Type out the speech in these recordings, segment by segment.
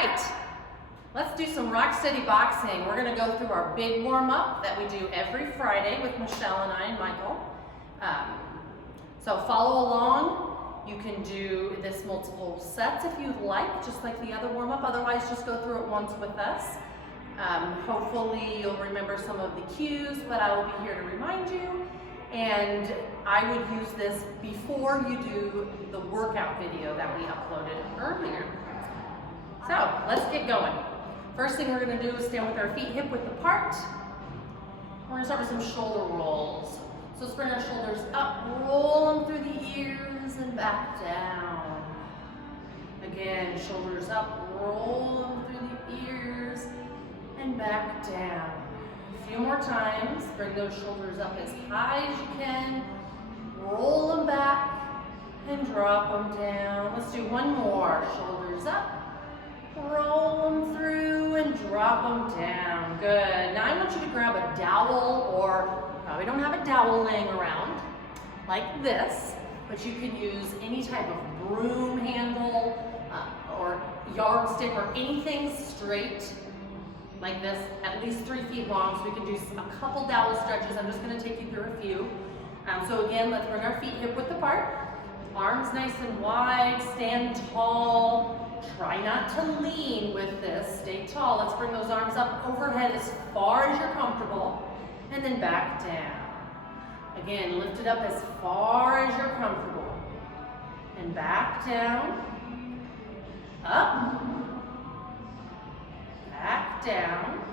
right, let's do some rock steady boxing. We're gonna go through our big warm up that we do every Friday with Michelle and I and Michael. So follow along. You can do this multiple sets if you'd like, just like the other warm up. Otherwise, just go through it once with us. Hopefully you'll remember some of the cues, but I will be here to remind you. And I would use this before you do the workout video that we uploaded earlier. So let's get going. First thing we're gonna do is stand with our feet hip width apart. We're gonna start with some shoulder rolls. So let's bring our shoulders up, roll them through the ears and back down. Again, shoulders up, roll them through the ears and back down. A few more times, bring those shoulders up as high as you can, roll them back and drop them down. Let's do one more, shoulders up, roll them through and drop them down. Good. Now I want you to grab a dowel, or probably don't have a dowel laying around like this, but you could use any type of broom handle or yardstick or anything straight like this, at least 3 feet long, so we can do a couple dowel stretches. I'm just going to take you through a few. So again, let's bring our feet hip width apart, arms nice and wide, stand tall. Try not to lean with this, stay tall. Let's bring those arms up overhead as far as you're comfortable, and then back down. Again, lift it up as far as you're comfortable, and back down, up, back down.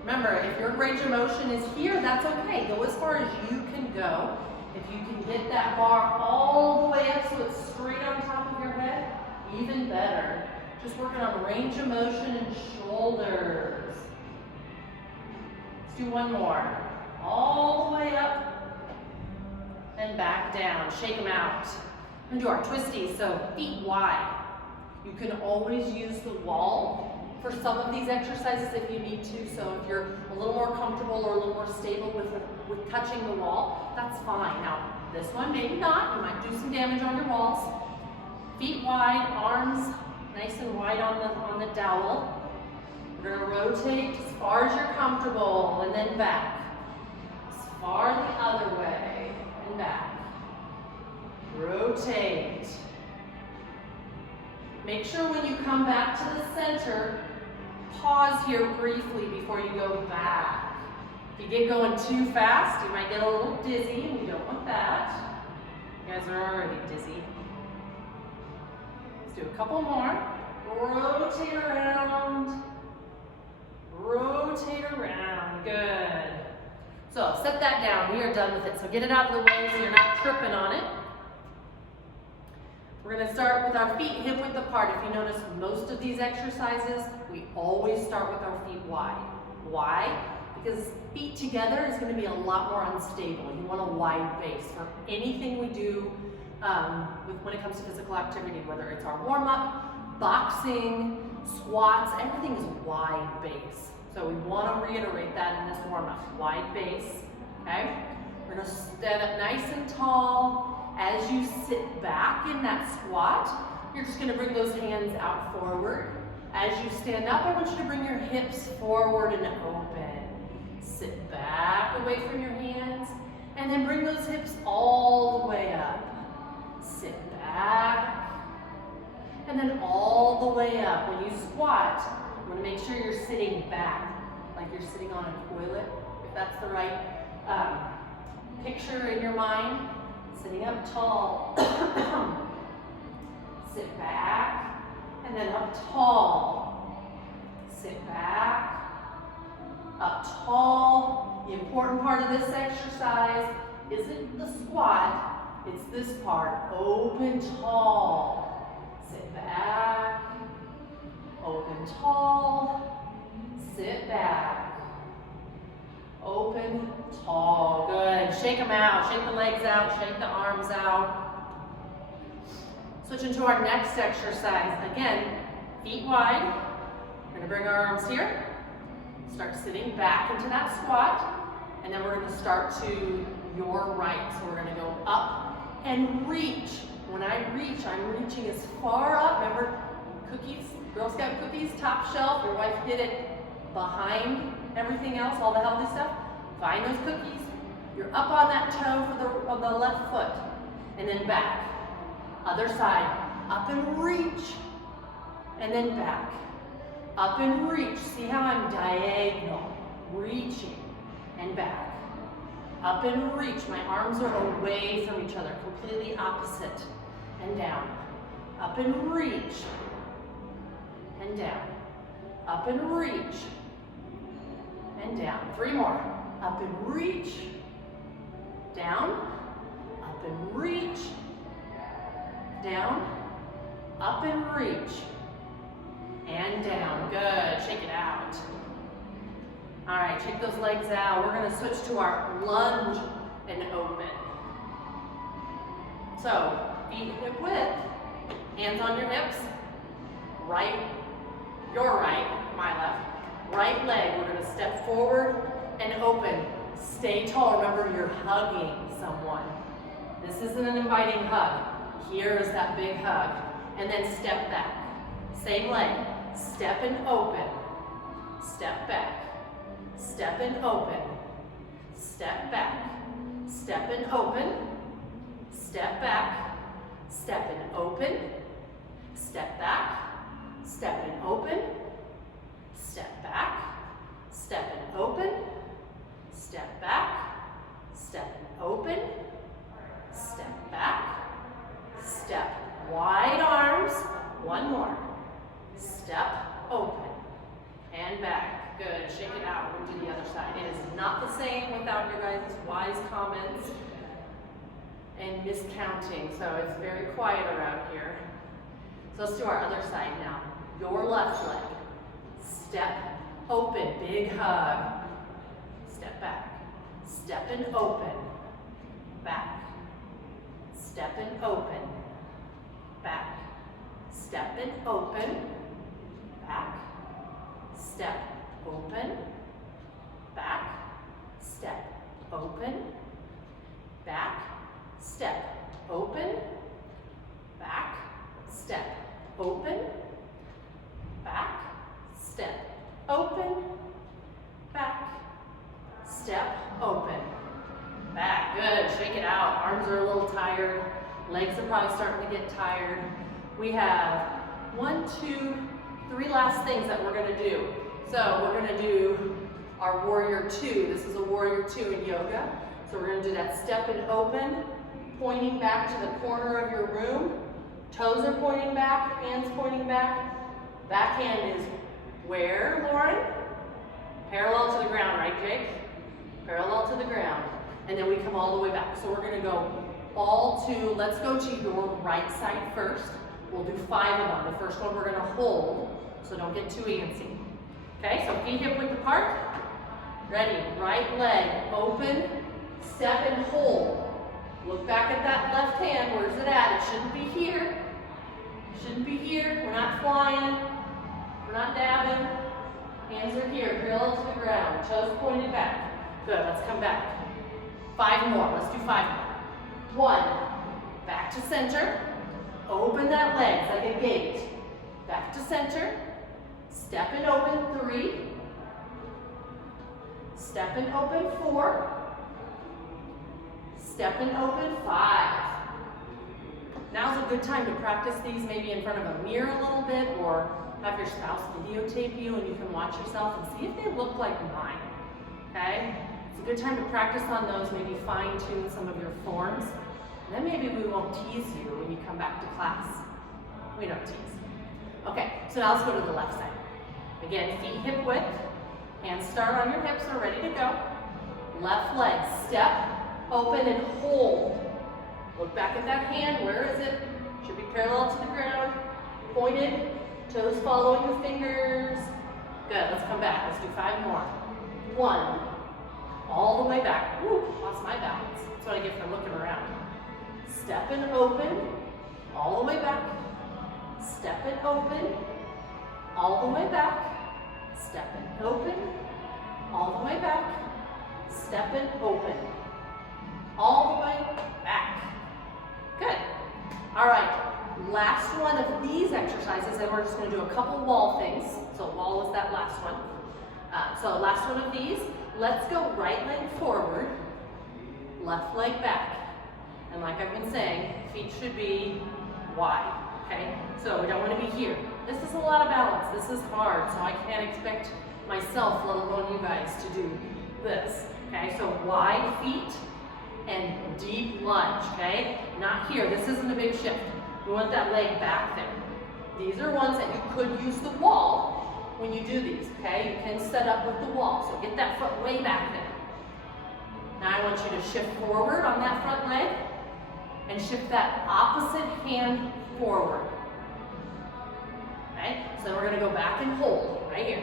Remember, if your range of motion is here, that's okay. Go as far as you can go. If you can get that bar all the way up so it's straight on top of your head, even better. Just working on range of motion and shoulders. Let's do one more. All the way up and back down. Shake them out. We're gonna do our twisties, so feet wide. You can always use the wall for some of these exercises if you need to. So if you're a little more comfortable or a little more stable with touching the wall, that's fine. Now, this one, maybe not. You might do some damage on your walls. Feet wide, arms nice and wide on the dowel. We're gonna rotate as far as you're comfortable and then back. As far the other way and back. Rotate. Make sure when you come back to the center, pause here briefly before you go back. If you get going too fast, you might get a little dizzy, and we don't want that. You guys are already dizzy. Let's do a couple more. Rotate around. Rotate around. Good. So set that down. We are done with it. So get it out of the way so you're not tripping on it. We're going to start with our feet hip width apart. If you notice, most of these exercises, we always start with our feet wide. Why? Because feet together is going to be a lot more unstable. You want a wide base for anything we do when it comes to physical activity, whether it's our warm-up, boxing, squats, everything is wide base. So we want to reiterate that in this warm-up, wide base, okay? We're going to stand up nice and tall. As you sit back in that squat, you're just going to bring those hands out forward. As you stand up, I want you to bring your hips forward and open. Sit back away from your hands, and then bring those hips all the way up. Sit back, and then all the way up. When you squat, you want to make sure you're sitting back, like you're sitting on a toilet, if that's the right picture in your mind. Sitting up tall, sit back, and then up tall, sit back, up tall. The important part of this exercise isn't the squat, it's this part, open tall, sit back, open tall, sit back. Open, tall, good. Shake them out, shake the legs out, shake the arms out. Switch into our next exercise. Again, feet wide. We're gonna bring our arms here. Start sitting back into that squat. And then we're gonna start to your right. So we're gonna go up and reach. When I reach, I'm reaching as far up. Remember, cookies, Girl Scout cookies, top shelf. Your wife hid it behind everything else, all the healthy stuff. Find those cookies. You're up on that toe on the left foot. And then back. Other side. Up and reach. And then back. Up and reach. See how I'm diagonal. Reaching. And back. Up and reach. My arms are away from each other. Completely opposite. And down. Up and reach. And down. Up and reach. And down. 3 more. Up and reach. Down. Up and reach. Down. Up and reach. And down. Good. Shake it out. All right, shake those legs out. We're going to switch to our lunge and open. So, feet hip width, hands on your hips, right, your right, my left, right leg. We're going to step forward and open. Stay tall. Remember, you're hugging someone. This isn't an inviting hug. Here is that big hug. And then step back. Same leg. Step and open. Step back. Step and open. Step back. Step and open. Step back. Step and open. Step back. Step and open. Step back. Step and open. Step back. Step and open. Step back. Step. Wide arms. 1 more. Step, open, and back. Good. Shake it out. We're going to do the other side. It is not the same without your guys' wise comments and miscounting. So it's very quiet around here. So let's do our other side now. Your left leg. Step, open, big hug. Step back. Step and open. Back. Step and open. Back. Step and open. Back. Step, open. Back. Step, open. Back. Step, open. Back. Step, open. Back. Step, open. Back. Step, open. Back. Good. Shake it out. Arms are a little tired. Legs are probably starting to get tired. We have 1, 2, 3 last things that we're going to do. So we're going to do our warrior 2. This is a warrior 2 in yoga. So we're going to do that step and open, pointing back to the corner of your room. Toes are pointing back, hands pointing back. Back hand is where, Lauren? Parallel to the ground, right, Jake? Parallel to the ground. And then we come all the way back. So we're going to go all to, let's go to your right side first. We'll do 5 of them. The first one we're going to hold, so don't get too antsy. Okay, so feet hip width apart. Ready, right leg open, step and hold. Look back at that left hand. Where's it at? It shouldn't be here. It shouldn't be here. We're not flying. We're not dabbing. Hands are here, parallel to the ground. Toes pointed back. Good, let's come back. 5 more. Let's do 5 more. 1, back to center. Open that leg like a gate. Back to center. Step and open 3. Step and open 4. Step and open 5. Now's a good time to practice these maybe in front of a mirror a little bit, or have your spouse videotape you and you can watch yourself and see if they look like mine. Okay? It's a good time to practice on those, maybe fine tune some of your forms. And then maybe we won't tease you when you come back to class. We don't tease. Okay, so now let's go to the left side. Again, feet hip width. Hands start on your hips, we're ready to go. Left leg, step, open and hold. Look back at that hand, where is it? Should be parallel to the ground. Pointed, toes following the fingers. Good, let's come back. Let's do 5 more. 1, all the way back. Woo, lost my balance. That's what I get for looking around. Step and open, all the way back. Step and open, all the way back. Step and open, all the way back. Step and open, all the way back. Good. All right, Last one of these exercises, and we're just going to do a couple wall things. So wall was that last one. So last one of these, let's go right leg forward, left leg back. And like I've been saying, feet should be wide, okay? So we don't want to be here. This is a lot of balance. This is hard, so I can't expect myself, let alone you guys, to do this, okay? So wide feet and deep lunge, okay? Not here. This isn't a big shift. We want that leg back there. These are ones that you could use the wall when you do these, okay? You can set up with the wall, so get that foot way back there. Now I want you to shift forward on that front leg and shift that opposite hand forward. Okay? So we're gonna go back and hold right here.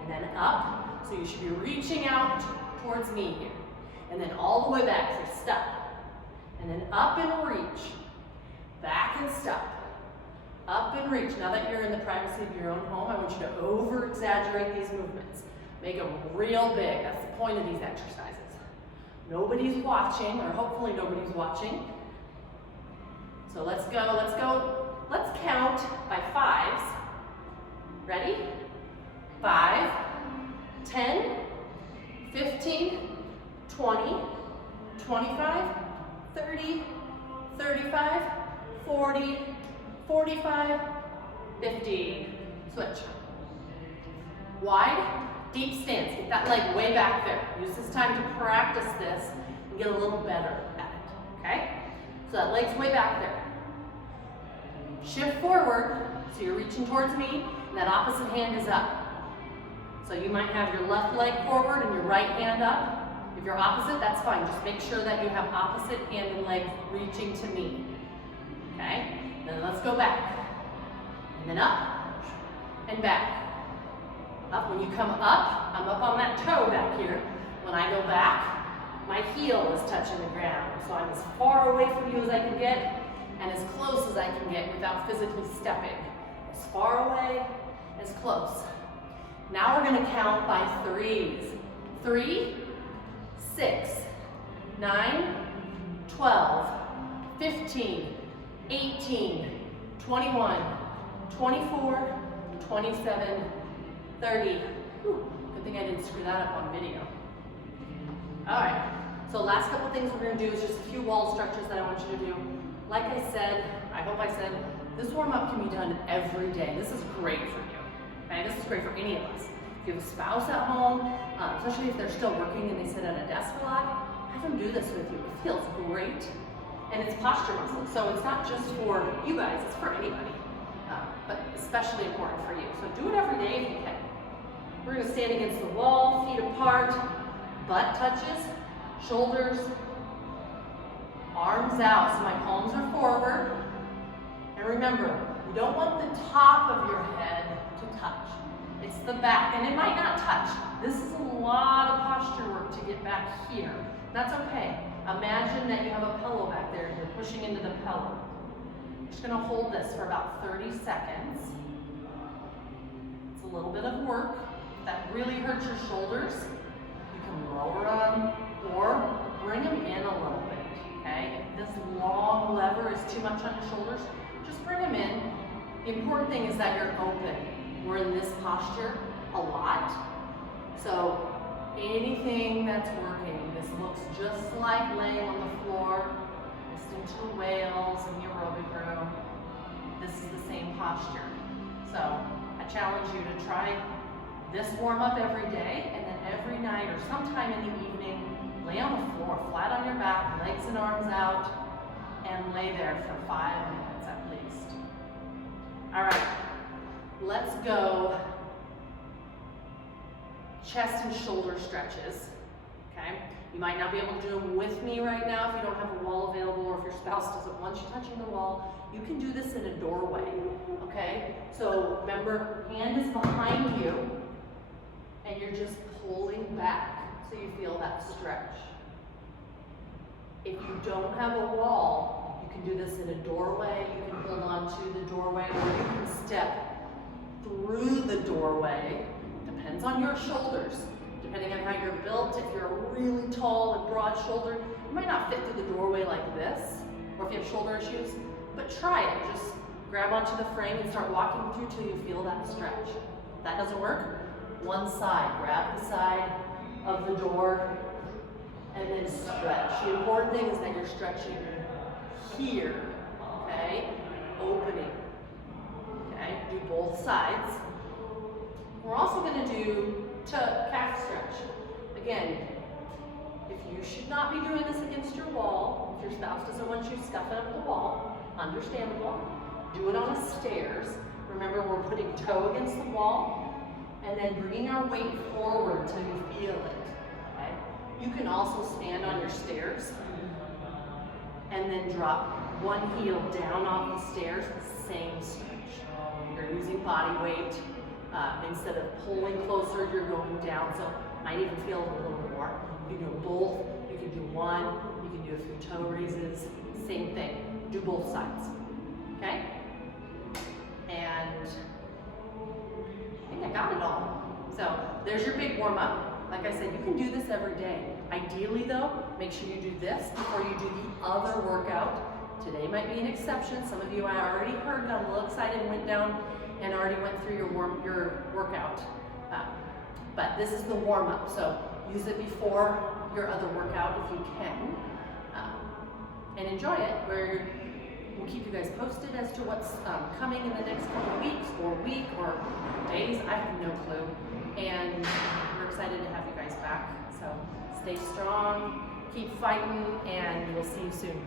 And then up, so you should be reaching out towards me here. And then all the way back, so stop. And then up and reach. Back and stop. Up and reach. Now that you're in the privacy of your own home, I want you to over-exaggerate these movements. Make them real big. That's the point of these exercises. Nobody's watching, or hopefully nobody's watching. So let's go, let's go. Let's count by fives. Ready? 5, 10, 15, 20, 25, 30, 35, 40, 45, 50. Switch. Wide, deep stance. Get that leg way back there. Use this time to practice this and get a little better at it, okay? So that leg's way back there. Shift forward, so you're reaching towards me, and that opposite hand is up. So you might have your left leg forward and your right hand up. If you're opposite, that's fine. Just make sure that you have opposite hand and leg reaching to me. Okay? Then let's go back. And then up and back. Up. When you come up, I'm up on that toe back here. When I go back, my heel is touching the ground. So I'm as far away from you as I can get and as close as I can get without physically stepping. As far away, as close. Now we're going to count by threes. 3, 6, 9, 12, 15, 18, 21, 24, 27, 30. Whew, good thing I didn't screw that up on video. All right, so last couple things we're going to do is just a few wall stretches that I want you to do. Like I said, I hope I said, this warm-up can be done every day. This is great for you. Okay, this is great for any of us. If you have a spouse at home, especially if they're still working and they sit at a desk a lot, have them do this with you. It feels great, and it's posture muscle. So it's not just for you guys, it's for anybody, but especially important for you. So do it every day if you can. We're gonna stand against the wall, feet apart, butt touches, shoulders, arms out, so my palms are forward. And remember, you don't want the top of your head to touch. It's the back, and it might not touch. This is a lot of posture work to get back here. That's okay. Imagine that you have a pillow back there and you're pushing into the pillow. I'm just gonna hold this for about 30 seconds. It's a little bit of work. If that really hurts your shoulders, you can lower them or bring them in a little bit, okay? If this long lever is too much on your shoulders, just bring them in. The important thing is that you're open. We're in this posture a lot. So anything that's working, this looks just like laying on the floor, listening to whales in the aerobic room. This is the same posture. So I challenge you to try this warm-up every day, and then every night or sometime in the evening, lay on the floor, flat on your back, legs and arms out, and lay there for 5 minutes at least. All right. Let's go chest and shoulder stretches, okay? You might not be able to do them with me right now if you don't have a wall available, or if your spouse doesn't want you touching the wall. You can do this in a doorway, okay? So remember, hand is behind you, and you're just pulling back so you feel that stretch. If you don't have a wall, you can do this in a doorway. You can hold on to the doorway, or you can step through the doorway. Depends on your shoulders. Depending on how you're built, if you're a really tall and broad shoulder, you might not fit through the doorway like this. Or if you have shoulder issues, but try it. Just grab onto the frame and start walking through till you feel that stretch. If that doesn't work, one side, grab the side of the door and then stretch. The important thing is that you're stretching here, okay? Opening, okay? Do both sides. We're also gonna do calf stretch. Again, if you should not be doing this against your wall, if your spouse doesn't want you scuffing up the wall, understandable. Do it on the stairs. Remember, we're putting toe against the wall and then bringing our weight forward till you feel it, okay? You can also stand on your stairs and then drop one heel down off the stairs, same stretch. You're using body weight. Instead of pulling closer, you're going down, so might even feel it a little more. You can do both. You can do one. You can do a few toe raises. Same thing. Do both sides. Okay? And I think I got it all. So there's your big warm up. Like I said, you can do this every day. Ideally though, make sure you do this before you do the other workout. Today might be an exception. Some of you I already heard, got a little excited and went down and already went through your workout. But this is the warm up. So use it before your other workout if you can. And enjoy it. We'll keep you guys posted as to what's coming in the next couple of weeks or week or days. I have no clue. And we're excited to have you guys back. So stay strong, keep fighting, and we'll see you soon.